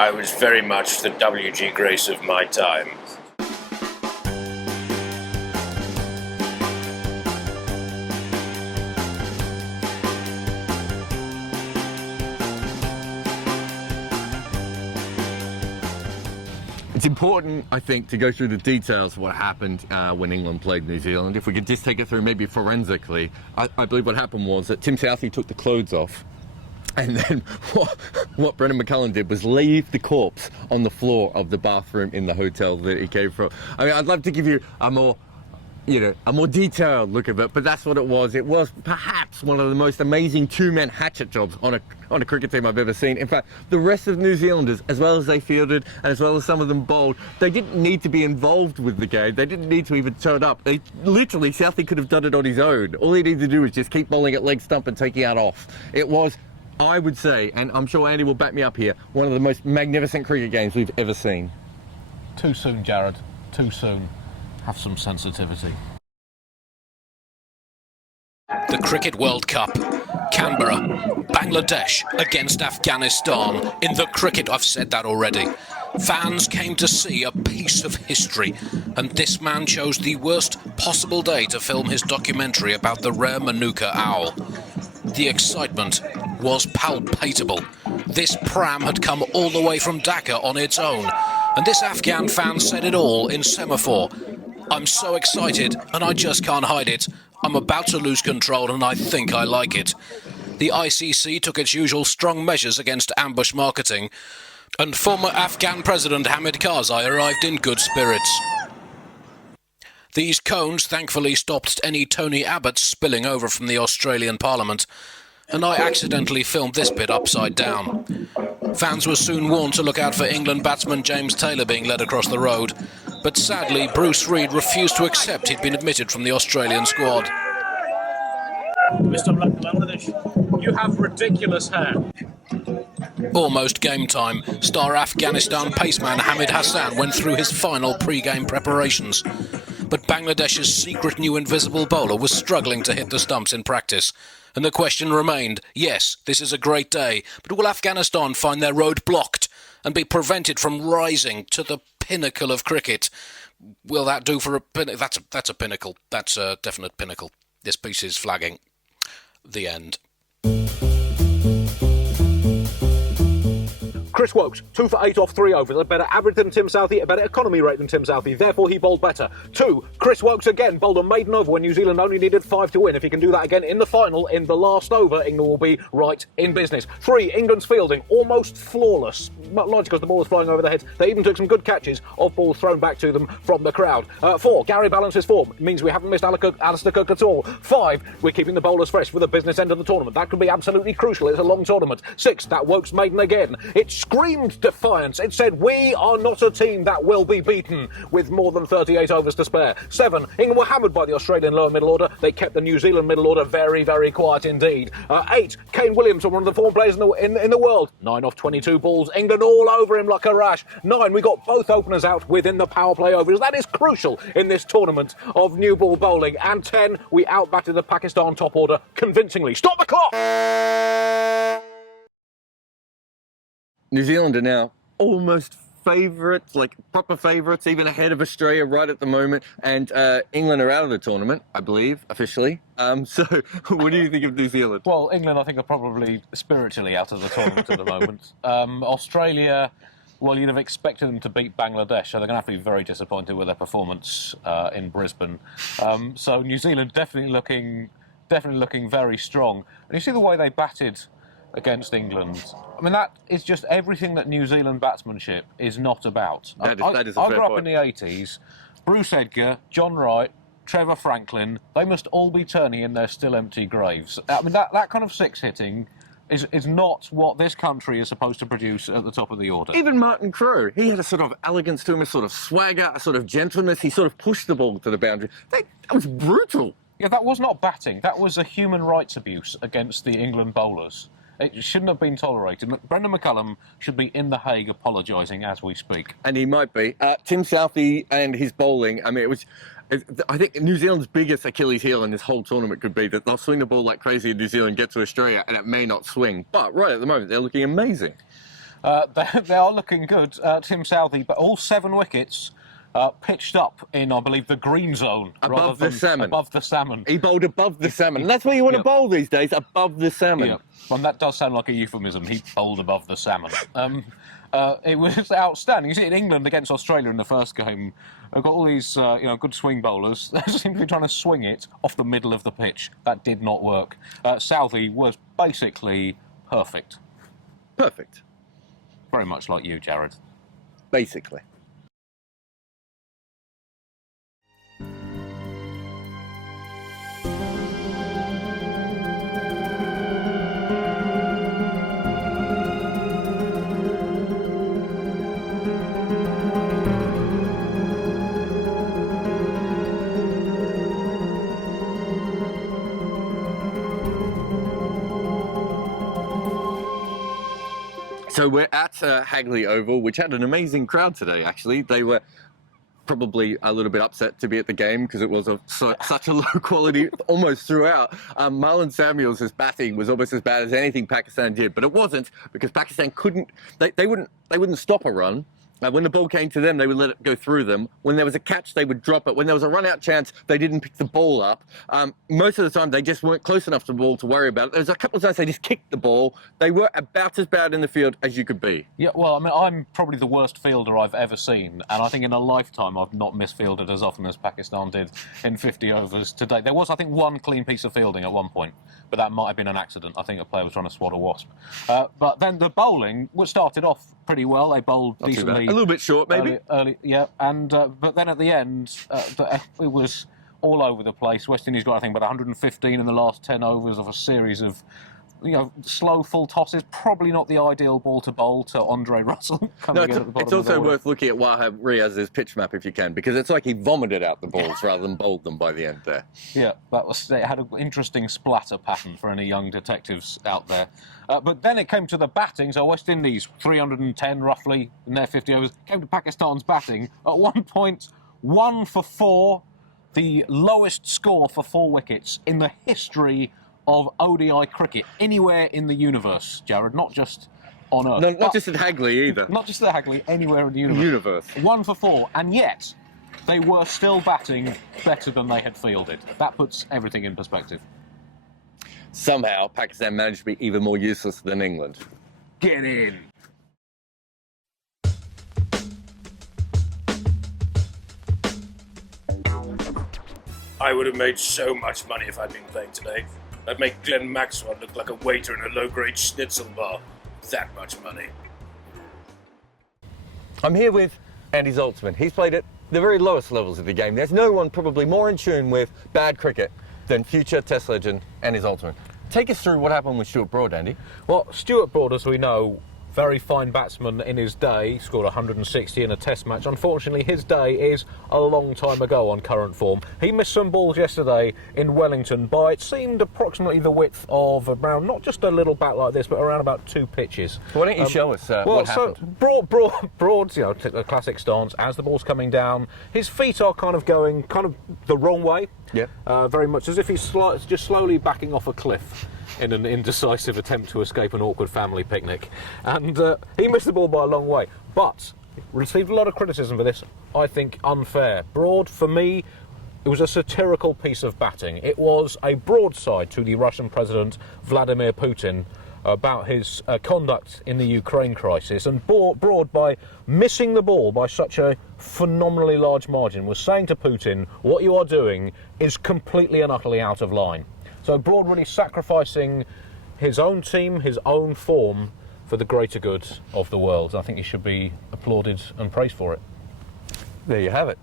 I was very much the W.G. Grace of my time. It's important, I think, to go through the details of what happened when England played New Zealand. If we could just take it through maybe forensically, I believe what happened was that Tim Southee took the clothes off, and then what Brendan McCullum did was leave the corpse on the floor of the bathroom in the hotel that he came from. I mean, I'd love to give you a more detailed look of it, but that's what it was. It was perhaps one of the most amazing two-man hatchet jobs on a cricket team I've ever seen. In fact, the rest of the New Zealanders, as well as they fielded and as well as some of them bowled, they didn't need to be involved with the game. They didn't need to even turn up. Literally, Southee could have done it on his own. All he needed to do was just keep bowling at leg stump and taking out off. It was, I would say, and I'm sure Andy will back me up here, one of the most magnificent cricket games we've ever seen. Too soon, Jared. Too soon. Have some sensitivity. The Cricket World Cup, Canberra, Bangladesh against Afghanistan. In the cricket, I've said that already. Fans came to see a piece of history, and this man chose the worst possible day to film his documentary about the rare Manuka owl. The excitement was palpable. This pram had come all the way from Dhaka on its own, and this Afghan fan said it all in semaphore. I'm so excited, and I just can't hide it. I'm about to lose control, and I think I like it. The ICC took its usual strong measures against ambush marketing, and former Afghan President Hamid Karzai arrived in good spirits. These cones thankfully stopped any Tony Abbots spilling over from the Australian Parliament, and I accidentally filmed this bit upside down. Fans were soon warned to look out for England batsman James Taylor being led across the road, but sadly Bruce Reid refused to accept he'd been admitted from the Australian squad. Mr. Bangladesh, you have ridiculous hair. Almost game time, star Afghanistan paceman Hamid Hassan went through his final pre-game preparations. But Bangladesh's secret new invisible bowler was struggling to hit the stumps in practice. And the question remained, yes, this is a great day, but will Afghanistan find their road blocked and be prevented from rising to the pinnacle of cricket? Will that do for a pinnacle? That's a pinnacle. That's a definite pinnacle. This piece is flagging. The end. Chris Woakes, 2 for 8 off 3 overs, a better average than Tim Southee, a better economy rate than Tim Southee, therefore he bowled better. 2, Chris Woakes again bowled a maiden over when New Zealand only needed 5 to win. If he can do that again in the final, in the last over, England will be right in business. 3, England's fielding, almost flawless, largely because the ball was flying over their heads. They even took some good catches of balls thrown back to them from the crowd. 4, Gary balances form, means we haven't missed Alistair Cook at all. 5, we're keeping the bowlers fresh for the business end of the tournament. That could be absolutely crucial, it's a long tournament. 6, that Woakes maiden again. It screamed defiance. It said, we are not a team that will be beaten, with more than 38 overs to spare. 7, England were hammered by the Australian lower middle order. They kept the New Zealand middle order very, very quiet indeed. 8, Kane Williamson, one of the form players in the world. 9 off 22 balls. England all over him like a rash. 9, we got both openers out within the power play overs. That is crucial in this tournament of new ball bowling. And 10, we outbatted the Pakistan top order convincingly. Stop the clock! New Zealand are now almost favourites, like proper favourites, even ahead of Australia right at the moment. And England are out of the tournament, I believe, officially. So what do you think of New Zealand? Well, England, I think, are probably spiritually out of the tournament at the moment. Australia, well, you'd have expected them to beat Bangladesh, so they're going to have to be very disappointed with their performance in Brisbane. So New Zealand definitely looking very strong. And you see the way they batted against England. I mean, that is just everything that New Zealand batsmanship is not about. That is a I fair grew up point. in the 80s. Bruce Edgar, John Wright, Trevor Franklin, they must all be turning in their still empty graves. I mean, that kind of six hitting is not what this country is supposed to produce at the top of the order. Even Martin Crowe, he had a sort of elegance to him, a sort of swagger, a sort of gentleness. He sort of pushed the ball to the boundary. That was brutal. Yeah, that was not batting. That was a human rights abuse against the England bowlers. It shouldn't have been tolerated. Brendan McCullum should be in The Hague apologising as we speak. And he might be. Tim Southee and his bowling, I mean, I think New Zealand's biggest Achilles heel in this whole tournament could be that they'll swing the ball like crazy in New Zealand, get to Australia, and it may not swing. But right at the moment, they're looking amazing. They are looking good. Tim Southey, but all 7 wickets pitched up in, I believe, the green zone. Above the salmon. Above the salmon. He bowled above the salmon. And that's where you want to bowl these days, above the salmon. Yeah. Well, that does sound like a euphemism. He bowled above the salmon. It was outstanding. You see, in England against Australia in the first game, they've got all these good swing bowlers. They seem to be trying to swing it off the middle of the pitch. That did not work. Southey was basically perfect. Perfect. Very much like you, Jared. Basically. So we're at Hagley Oval, which had an amazing crowd today, actually. They were probably a little bit upset to be at the game because it was of such a low quality almost throughout. Marlon Samuels' batting was almost as bad as anything Pakistan did, but it wasn't because Pakistan couldn't, they wouldn't stop a run. When the ball came to them, they would let it go through them. When there was a catch, they would drop it. When there was a run-out chance, they didn't pick the ball up. Most of the time, they just weren't close enough to the ball to worry about it. There was a couple of times they just kicked the ball. They were about as bad in the field as you could be. Yeah, well, I mean, I'm probably the worst fielder I've ever seen, and I think in a lifetime I've not misfielded as often as Pakistan did in 50 overs today. There was, I think, one clean piece of fielding at one point, but that might have been an accident. I think a player was trying to swat a wasp. But then the bowling started off pretty well. They bowled decently. A little bit short, maybe. Early, yeah, and but then at the end, it was all over the place. West Indies got, I think, about 115 in the last 10 overs of a series of slow full tosses. Probably not the ideal ball to bowl to Andre Russell. It's also worth looking at Wahab Riaz's pitch map if you can, because it's like he vomited out the balls rather than bowled them by the end there. Yeah, it had an interesting splatter pattern for any young detectives out there. But then it came to the batting, so West Indies, 310 roughly in their 50 overs, came to Pakistan's batting. At one point, 1 for 4, the lowest score for 4 wickets in the history of ODI cricket anywhere in the universe, Jared, not just on Earth. No, not just at Hagley either. Not just at Hagley, anywhere in the universe. 1 for 4, and yet they were still batting better than they had fielded. That puts everything in perspective. Somehow, Pakistan managed to be even more useless than England. Get in! I would have made so much money if I'd been playing today. I'd make Glenn Maxwell look like a waiter in a low-grade schnitzel bar. That much money. I'm here with Andy Zaltzman. He's played at the very lowest levels of the game. There's no one probably more in tune with bad cricket than future Test legend Andy Zaltzman. Take us through what happened with Stuart Broad, Andy. Well, Stuart Broad, as we know, very fine batsman in his day, scored 160 in a Test match. Unfortunately, his day is a long time ago on current form. He missed some balls yesterday in Wellington by, it seemed, approximately the width of around, not just a little bat like this, but around about 2 pitches. Why don't you show us what happened? Broad's, took a classic stance as the ball's coming down. His feet are kind of going the wrong way. Yeah. Very much as if he's just slowly backing off a cliff in an indecisive attempt to escape an awkward family picnic. And he missed the ball by a long way. But received a lot of criticism for this, I think unfair. Broad, for me, it was a satirical piece of batting. It was a broadside to the Russian President Vladimir Putin about his conduct in the Ukraine crisis, and Broad, by missing the ball by such a phenomenally large margin, was saying to Putin, what you are doing is completely and utterly out of line. So Broad really sacrificing his own team, his own form, for the greater good of the world. I think he should be applauded and praised for it. There you have it.